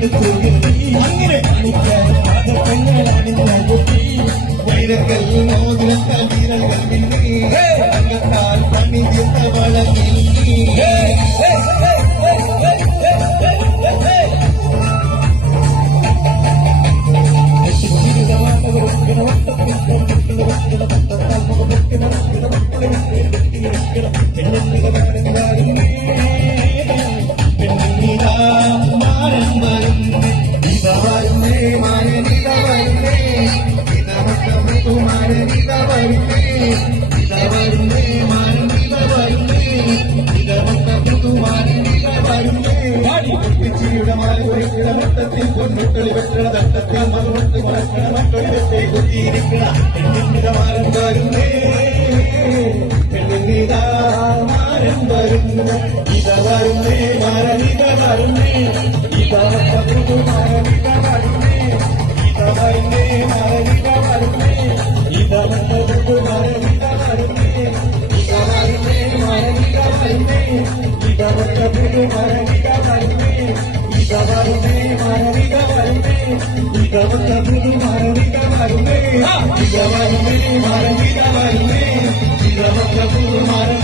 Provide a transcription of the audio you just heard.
അങ്ങനെ വൈരക്കൽ മോതിരത്താൽ വീരകൾ മിന്നി തങ്കത്താൽ പണി തീർത്ത വളർന്നി ത്തിൽ കൊണ്ടുകളി വെട്ടണ തട്ടത്തിൽ മറുപട്ട് മറക്കണ മക്കളിടത്തെ കുത്തിയിരിക്കണ പെണ്ണിന്മാരൻ വരുന്നേ പെണ്ണിതാമാരൻ വരുന്നു ഇത വരുന്നേ മാരനിത വരുന്നേ ഇതവത്ത പുതുമാരനിത വരുന്നേ ഇത വരുന്നേ മാരനിത വരുന്നേ ഇതവത്ത പുതുമാരനിത വരുന്നേ ഇത വരുന്നേ മാരനിത വരുന്നേ ഇതവത്ത പുതുമാരനിത വരുന്നേ ഇതവരുന്നേ മാരനിത വരുന്നേ ഇതവത്ത പുതുമാരനിത വരുന്നേ ഇതവരുന്നേ മാരനിത വരുന്നേ ഇതവത്ത പുതുമാര